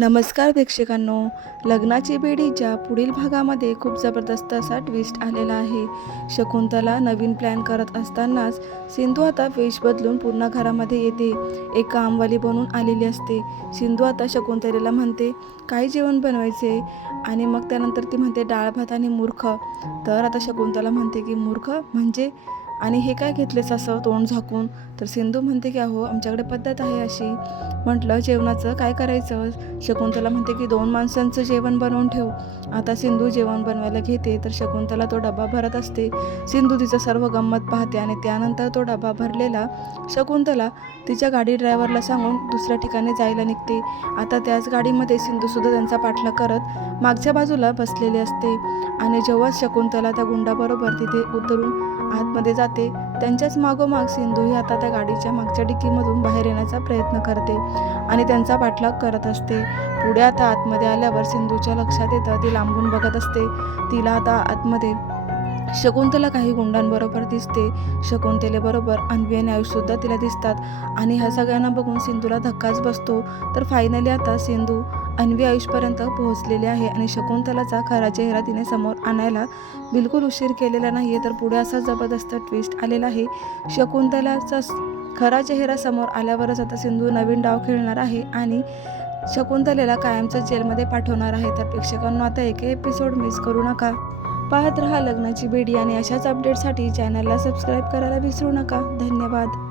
नमस्कार प्रेक्षकांनो. लग्नाची बेडीच्या पुढील भागामध्ये खूप जबरदस्त असा ट्विस्ट आलेला आहे. शकुंतला नवीन प्लॅन करत असतानाच सिंधू आता वेश बदलून पूर्ण घरामध्ये येते. एक कामवाली बनून आलेली असते. सिंधू आता शकुंतलेला म्हणते काय जेवण बनवायचे? आणि मग त्यानंतर ती म्हणते डाळ भात आणि मूर्ख. तर आता शकुंतला म्हणते की मूर्ख? म्हणजे? आणि हे काय घेतलेस असं तोंड झाकून? तर सिंधू म्हणते की अहो आमच्याकडे पद्धत आहे अशी. म्हटलं जेवणाचं काय करायचं शकुंतला म्हणते की दोन माणसांचं जेवण बनवून ठेव. आता सिंधू जेवण बनवायला घेते तर शकुंतला तो डबा भरत असते. सिंधू तिचं सर्व गंमत पाहते आणि त्यानंतर तो डबा भरलेला शकुंतला तिच्या गाडी ड्रायव्हरला सांगून दुसऱ्या ठिकाणी जायला निघते. आता त्याच गाडीमध्ये सिंधूसुद्धा त्यांचा पाठलाग करत मागच्या बाजूला बसलेले असते आणि जेव्हा शकुंतला त्या गुंडाबरोबर तिथे उतरून आतमध्ये जाते त्यांच्याच मागोमाग सिंधू ही आता त्या गाडीच्या मागच्या डिक्कीमधून बाहेर येण्याचा प्रयत्न करते आणि त्यांचा पाठलाग करत असते. पुढे आता आतमध्ये आल्यावर सिंधूच्या लक्षात येतं ती लांबून बघत असते. तिला आता आतमध्ये शकुंतला काही गुंडांबरोबर दिसते. शकुंतलेबरोबर अन्वी आणि आयुषसुद्धा तिला दिसतात. आणि ह्या सगळ्यांना बघून सिंधूला धक्काच बसतो. तर फायनली आता सिंधू अन्वी आयुषपर्यंत पोहोचलेली आहे आणि शकुंतलाचा खरा चेहरा तिने समोर आणायला बिलकुल उशीर केलेला नाही आहे तर पुढे असा जबरदस्त ट्विस्ट आलेला आहे. शकुंतलाचा खरा चेहरा समोर आल्यावरच आता सिंधू नवीन डाव खेळणार आहे आणि शकुंतलेला कायमचं जेलमध्ये पाठवणार आहे. तर प्रेक्षकांना आता एक एपिसोड मिस करू नका. पाहत रहा लग्नाची बेडी आणि अशाच अपडेटसाठी चॅनलला सबस्क्राईब करायला विसरू नका. धन्यवाद.